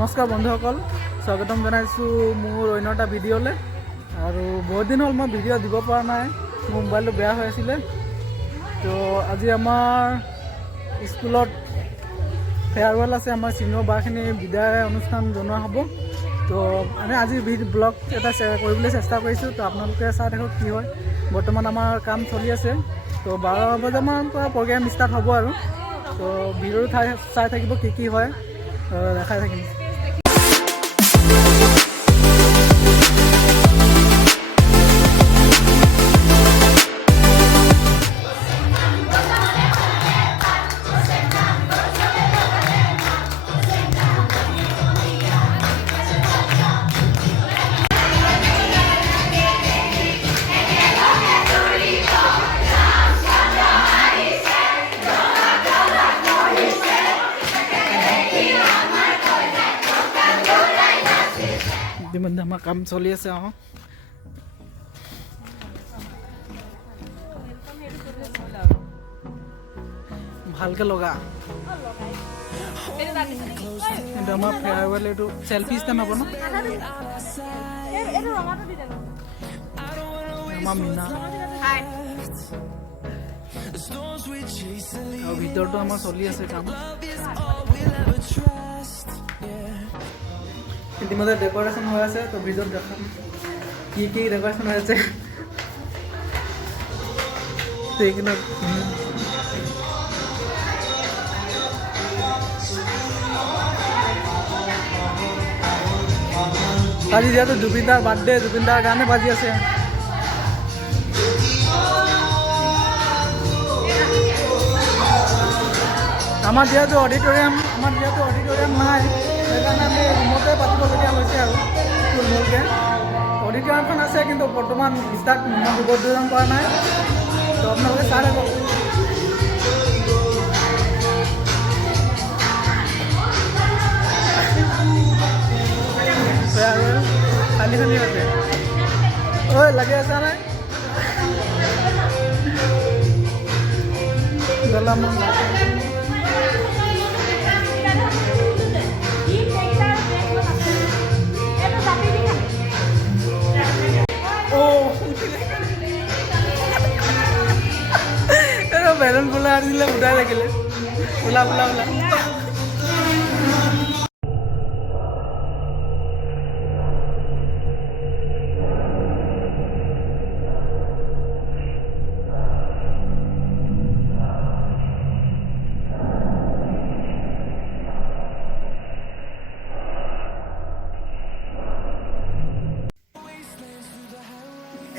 নমস্কাৰ বন্ধুসকল, স্বাগতম জনাইছোঁ মোৰ অন্য এটা ভিডিঅ'লৈ। আৰু বহুত দিন হ'ল মই ভিডিঅ' দিব পৰা নাই, মোৰ মোবাইলটো বেয়া হৈ আছিলে। তো আজি আমাৰ স্কুলত ফেয়াৰৱেল আছে, আমাৰ চিনিয়ৰ বাখিনি বিদায় অনুষ্ঠান জনোৱা হ'ব। তো আমি আজি ব্লগ এটা কৰিবলৈ চেষ্টা কৰিছোঁ। তো আপোনালোকে চাই থাকক কি হয়। বৰ্তমান আমাৰ কাম চলি আছে। তো 12 বজামানৰ পৰা প্ৰগ্ৰেম ষ্টাৰ্ট হ'ব আৰু। তো ভিডিঅ'টো চাই থাকিব, কি হয় দেখাই থাকিম। ইতিমধ্যে আমাৰ কাম চলি আছে। ভালকে লগা কিন্তু আমাৰ ফেয়াৰৱেল এইটো চেল্ফি ষ্টেণ্ড হ'ব ন। আমাৰ মিনা আৰু ভিতৰতো আমাৰ চলি আছে কাম। ইতিমধ্যে ডেক'ৰেশ্যন হৈ আছে। তো ভিডিঅ'ত দেখাম কি ডেক'ৰেশ্যন হৈ আছে। আজি যিহেতু জুবিনদাৰ বাৰ্থডে, জুবিনদাৰ গানে বাজি আছে। আমাৰ যিহেতু অডিটৰিয়াম নাই, সেইকাৰণে আমি ৰুমতে পাতিবলগীয়া হৈছে আৰু থুলমূলকৈ। অডিটৰিয়ামখন আছে কিন্তু বৰ্তমান ষ্টাৰ্ট উদ্বোধন কৰা নাই। তো আপোনালোকে চাই থাকক। খালি হৈছে ঐ, লাগি আছা নাই গলাম বেলুন ফুলা আনিলে উঠাই থাকিলে ফুলা।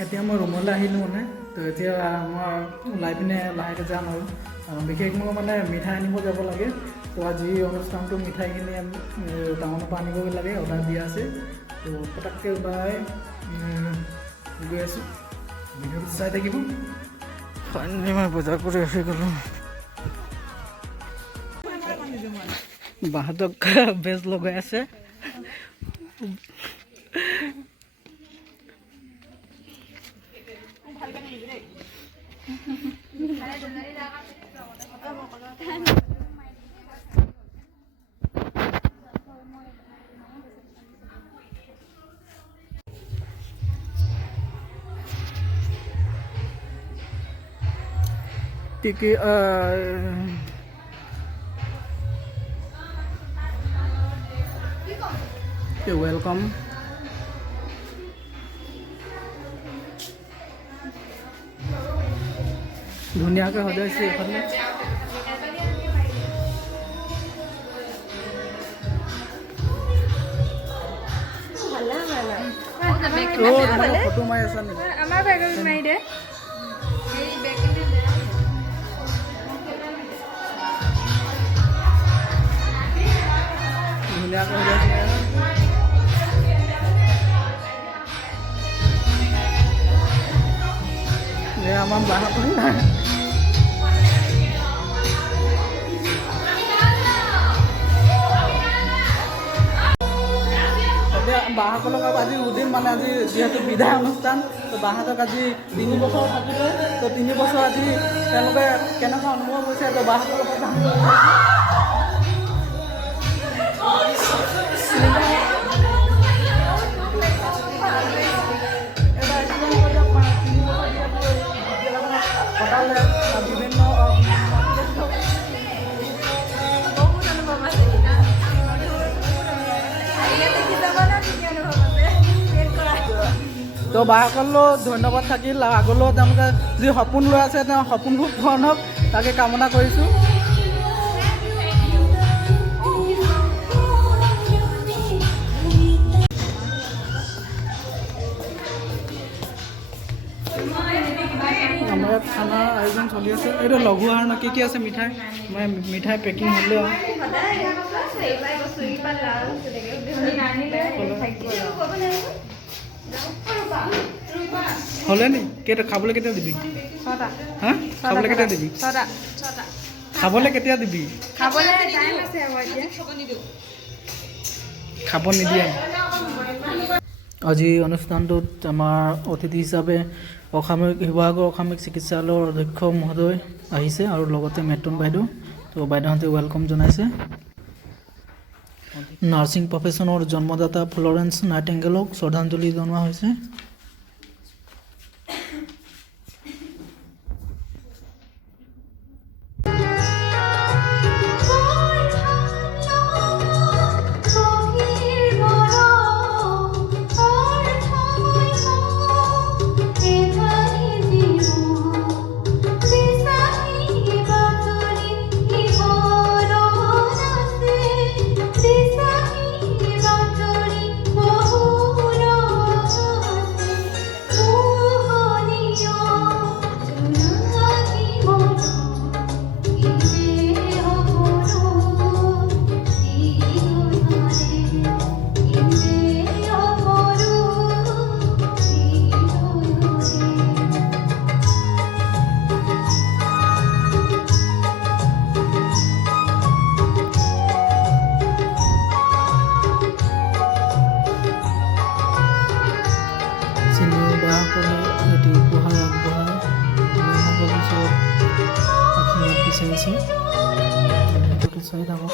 এতিয়া মই ৰুমলৈ আহিলোঁ মানে। তো এতিয়া মই ওলাই পিনে লাহেকৈ যাম আৰু বিশেষ মই মানে মিঠাই আনিব যাব লাগে। তো আজি অনুষ্ঠানটো মিঠাইখিনি টাউনৰ পৰা আনিব লাগে, অৰ্ডাৰ দিয়া আছে। তো পটককৈ ওলাই গৈ আছোঁ, ভিডিঅ'টো চাই থাকিব। মই বজাৰ কৰি আহি গ'লোঁ। বাহঁতক বেজ লগাই আছে। ৱেলকাম। ধুনীয়াকৈ সজাইছে এইফালে। ফটো মাৰি আছা নেকি? আমাৰ বেগত মাৰি দে। ধুনীয়াকৈ সজাইছে। আমাৰ বাহঁতক বাহঁতক আজি উদিন মানে আজি যিহেতু বিদায় অনুষ্ঠান। তো বাহঁতক আজি 3 বছৰ থাকিব। তো 3 বছৰ আজি তেওঁলোকে কেনেকুৱা অনুভৱ হৈছে, তো বাহঁতৰ লগত বাসকলেও ধন্যবাদ থাকিল। আগলৈও তেওঁলোকে যি সপোন লৈ আছে তেওঁ সপোনবোৰ পূৰণ হওক তাকে কামনা কৰিছোঁ। আমাৰ ইয়াত খানাৰ আয়োজন চলি আছে। এইটো লঘু আহাৰ ন, কি আছে মিঠাই, মানে মিঠাই পেকিং হ'লে হ'লে নি কেইটা খাবলৈ কেতিয়া দিবি? হা খাবলৈ কেতিয়া দিবি? খাবলৈ কেতিয়া দিবি? খাব নিদিয়ে। আজি অনুষ্ঠানটোত আমাৰ অতিথি হিচাপে শিৱসাগৰ অসামৰিক চিকিৎসালয়ৰ অধ্যক্ষ মহোদয় আহিছে আৰু লগতে মেট্ৰন বাইদেউ। তো বাইদেউহঁতে ৱেলকাম জনাইছে। নাৰ্ছিং প্ৰফেশ্যনৰ জন্মদাতা ফ্লৰেন্স নাইটিংগেলক শ্ৰদ্ধাঞ্জলি জনোৱা হৈছে। এটি উপহাৰ আগবঢ়াই সকলো ওচৰত আশীৰ্বাদ বিচাৰিছে। চাই থাকক।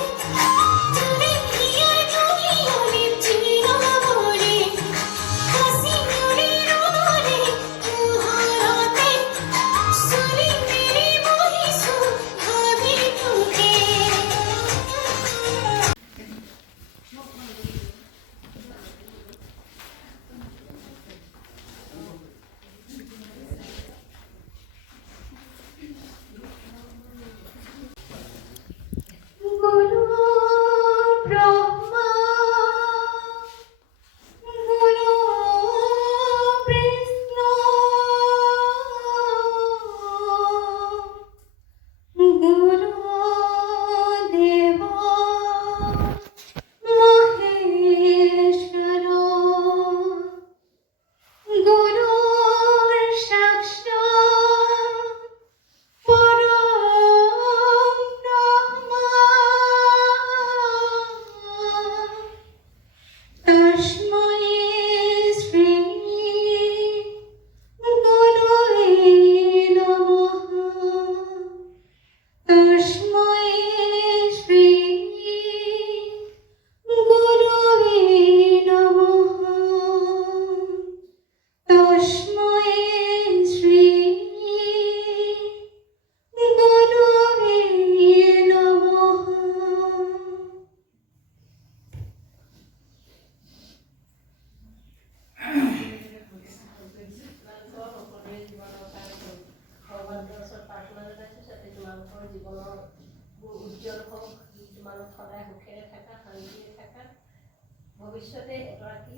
ভৱিষ্যতে এগৰাকী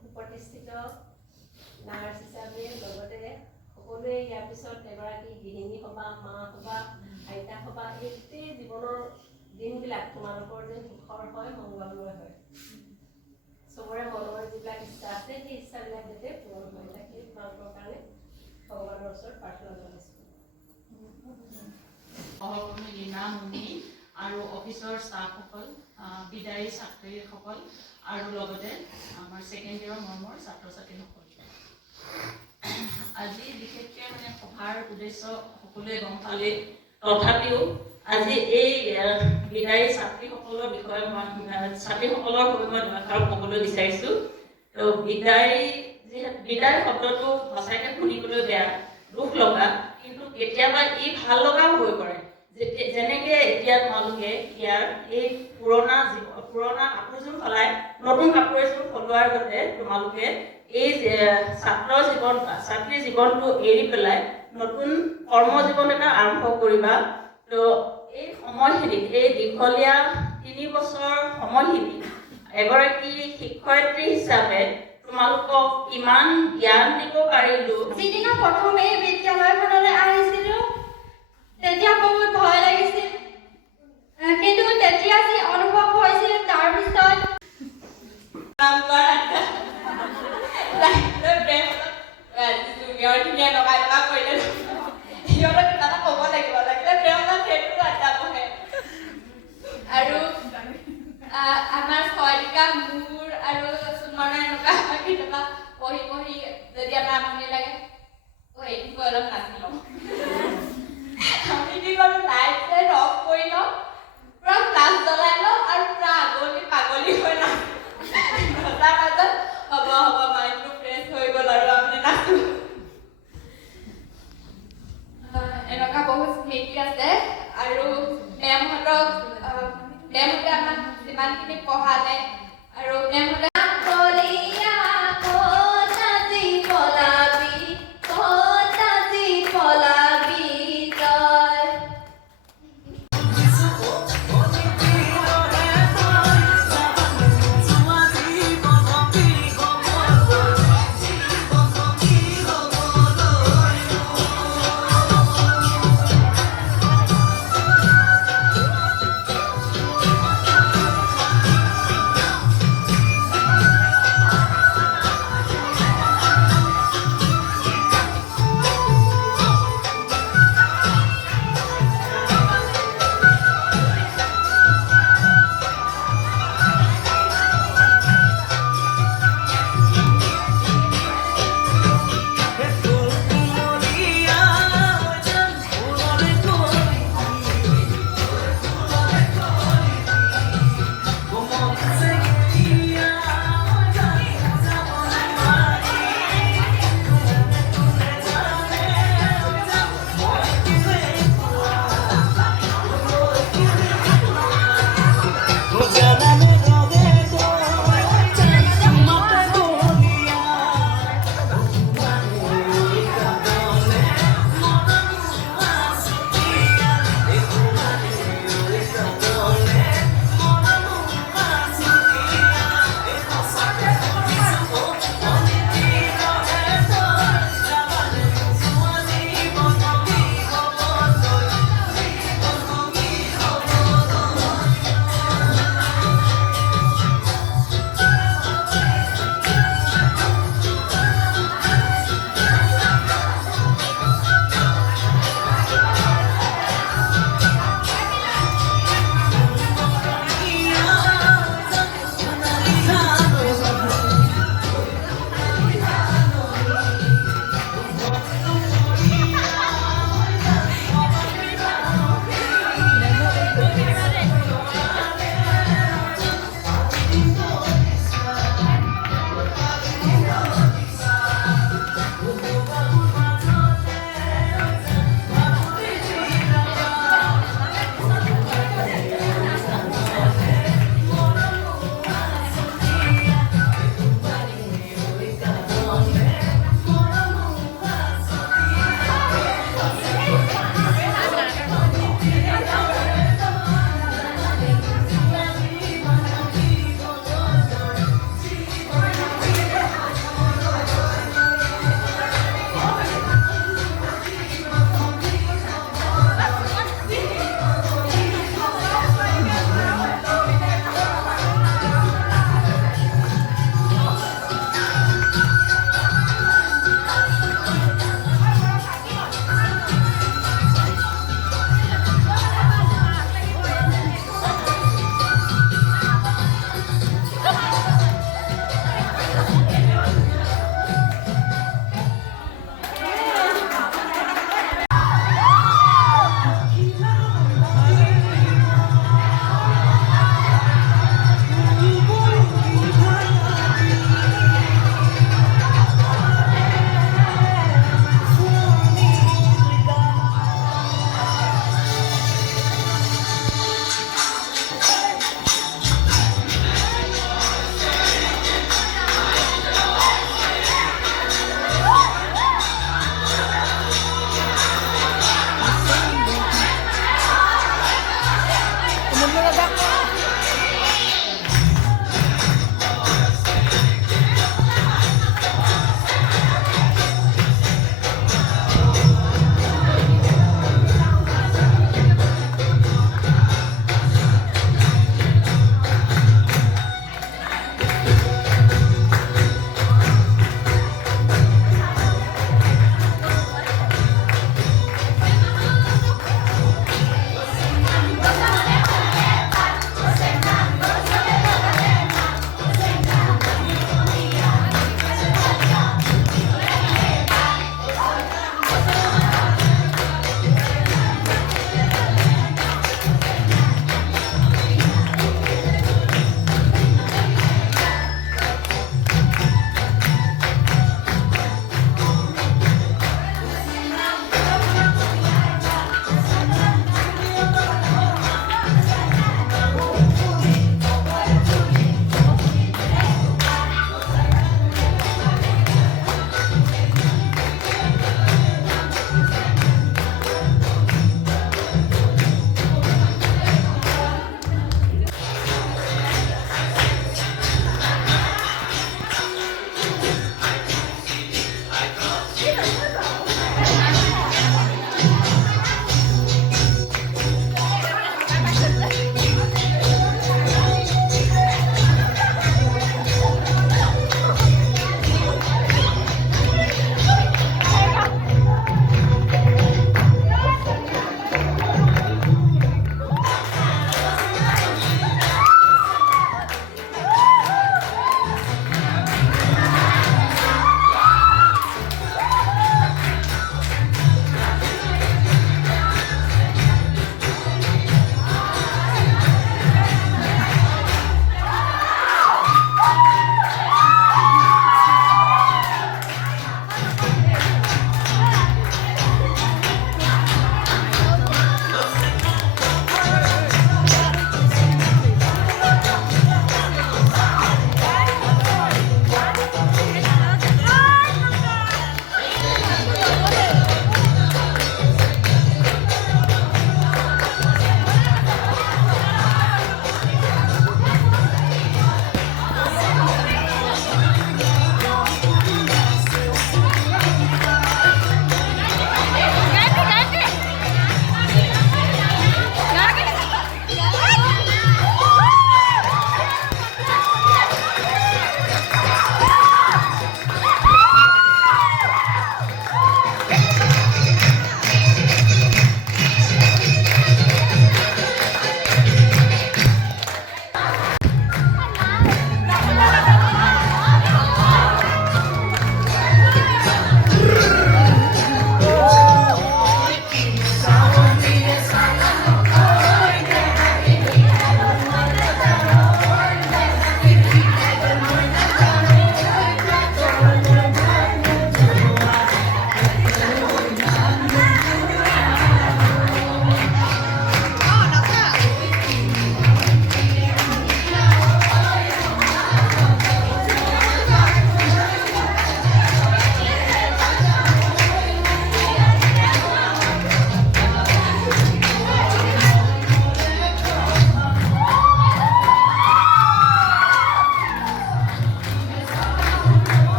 সুপ্ৰতিষ্ঠিত নাৰ্ছ হিচাপে লগতে সকলোৱে ইয়াৰ পিছত এগৰাকী গৃহিণী হ'বা, মা হ'বা, আইতা হ'বা। এই গোটেই জীৱনৰ দিনবিলাক তোমালোকৰ যেন সুখৰ হয়, মংগলময় হয়। চবৰে মনৰ যিবিলাক ইচ্ছা আছে সেই ইচ্ছাবিলাক যাতে পূৰণ হৈ থাকে, তোমালোকৰ কাৰণে ভগৱানৰ ওচৰত প্ৰাৰ্থনা জনাইছোঁ। সহকৰ্মী লীনা, মুনি আৰু অফিচৰ ষ্টাফসকল, বিদায়ী ছাত্ৰীসকল আৰু লগতে আমাৰ ছেকেণ্ড ইয়েৰৰ মৰমৰ ছাত্ৰ ছাত্ৰীসকল। আজি বিশেষকৈ মানে সভাৰ উদ্দেশ্য সকলোৱে গম পালে, তথাপিও আজি এই বিদায়ী ছাত্ৰীসকলৰ বিষয়ে ছাত্ৰীসকলৰ বাবে মই দুআষাৰ ক'বলৈ বিচাৰিছোঁ। তো বিদায় শব্দটো সঁচাকৈ শুনিবলৈ বেয়া, দুখ লগা, কিন্তু কেতিয়াবা ই ভাল লগাও হৈ পৰে যেনেকে এতিয়া তোমালোকে ইয়াৰ এই পুৰণা কাপোৰযোৰ সলাই নতুন কাপোৰ এযোৰ সলোৱাৰ আগতে তোমালোকে এই ছাত্ৰীৰ জীৱনটো এৰি পেলাই নতুন কৰ্মজীৱন এটা আৰম্ভ কৰিবা। তো এই সময়খিনিত এই দীঘলীয়া 3 বছৰ সময়খিনিত এগৰাকী শিক্ষয়িত্ৰী হিচাপে তোমালোকক কিমান জ্ঞান দিব পাৰিলো। যিদিনা প্ৰথমে বিদ্যালয়খনলৈ আহিছিলোঁ তেতিয়া বহুত ভয় লাগিছিল, কিন্তু তেতিয়া যি অনুভৱ হৈছিল তাৰপিছত আৰু আমাৰ ছয়টিকা মূৰ আৰু সুমনৰ এনেকুৱা কেতিয়াবা পঢ়ি পঢ়ি যদি আমাৰ আমনি লাগে এইটো অলপ নাচি লওঁ। আমি কি কৰোঁ, লাইট অফ কৰি লওঁ, পুৰা ক্লাছ জ্বলাই লওঁ আৰু পুৰা পাগলী হৈ নাচোঁ। তাৰ মাজত হ'ব মাইণ্ডটো ফ্ৰেছ হৈ গ'ল আৰু আমি নাচোঁ। এনেকুৱা বহুত স্মৃতি আছে। আৰু মেমহঁতে আমাক যিমানখিনি পঢ়ালে আৰু মেমহঁতে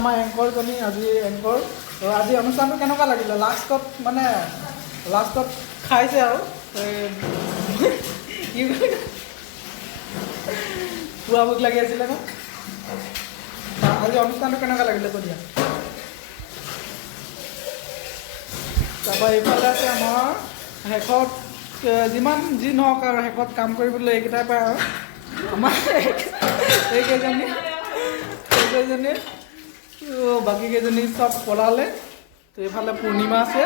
আমাৰ এংকৰজনী আজি এংকৰ। আজি অনুষ্ঠানটো কেনেকুৱা লাগিলে? লাষ্টত মানে লাষ্টত খাইছে আৰু কি পুৱা ভোক লাগি আছিলে ন? আজি অনুষ্ঠানটো কেনেকুৱা লাগিলে কৈ দিয়া। তাৰপৰা এইফালে আছে আমাৰ শেষত যিমান যি নহওক আৰু শেষত কাম কৰিবলৈ এইকেইটাৰ পৰা আৰু আমাৰ এইকেইজনী বাকী কেইজনী চব পলালে। তো এইফালে পূৰ্ণিমা আছে।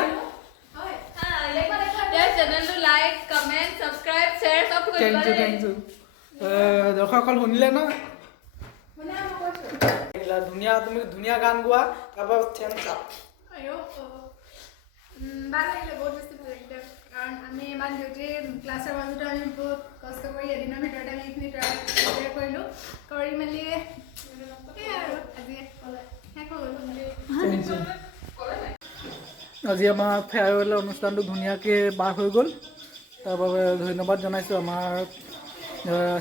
চেনেলটো লাইক কমেণ্ট ছাবস্ক্ৰাইব শ্বেয়াৰ চব কৰিব থেংক ইউ দৰ্শকসকল শুনিলে ন? ধুনীয়া, তুমি ধুনীয়া গান গোৱা। তাৰপৰা ভাল লাগিলে, বহুত বেছি ভাল লাগিলে। কাৰণ আমি ইমান ডিউটি ক্লাছৰ মাজতো আমি বহুত কষ্ট কৰি এদিনৰ ভিতৰতে আমি এইখিনি তৈয়াৰ কৰিলোঁ। কৰি মেলি সেয়াই আৰু আজি শেষ হৈ গ'ল। আজি আমাৰ ফেয়াৰৱেলৰ অনুষ্ঠানটো ধুনীয়াকৈ পাৰ হৈ গ'ল। তাৰ বাবে ধন্যবাদ জনাইছোঁ আমাৰ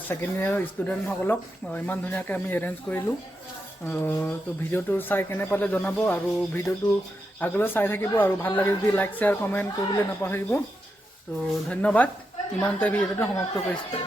ছেকেণ্ড ইয়েৰ ষ্টুডেণ্টসকলক। ইমান ধুনীয়াকৈ আমি এৰেঞ্জ কৰিলোঁ। তো ভিডিঅ'টো চাই কেনে পালে জনাব, আৰু ভিডিঅ'টো আগলৈ চাই থাকিব, আৰু ভাল লাগে যদি লাইক শ্বেয়াৰ কমেণ্ট কৰিবলৈ নাপাহৰিব। তো ধন্যবাদ। ইমানতে ভিডিঅ'টো সমাপ্ত কৰিছোঁ।